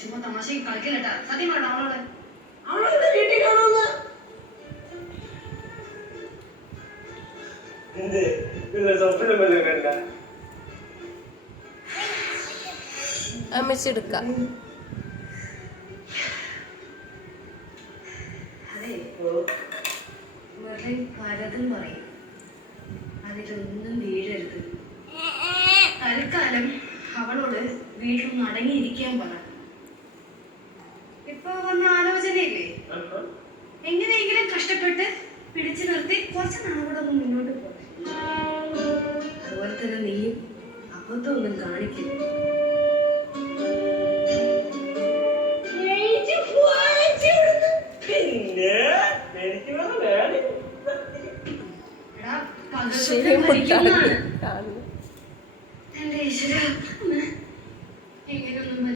ചുമ്മാ തമാശക്ക് കളിക്കലട്ടാ. സത്യം വേണ്ട അവളോട്. അമ്മച്ചെടുക്കാം. അതെ, പലതും പറയും, അതിലൊന്നും വീഴരുത്. തൽക്കാലം അവളോട് വീട്ടിലൊന്ന് അടങ്ങിയിരിക്കാൻ പറ. ഇപ്പൊ വന്ന ആലോചനയില്ലേ, എങ്ങനെയെങ്കിലും കഷ്ടപ്പെട്ട് പിടിച്ചു നിർത്തി കുറച്ച് നാളോടെ ഒന്ന് മുന്നോട്ട് പോകണം. അതുപോലെ തന്നെ നീയും അബദ്ധമൊന്നും കാണിക്കില്ല. എന്റെ ഈശ്വര,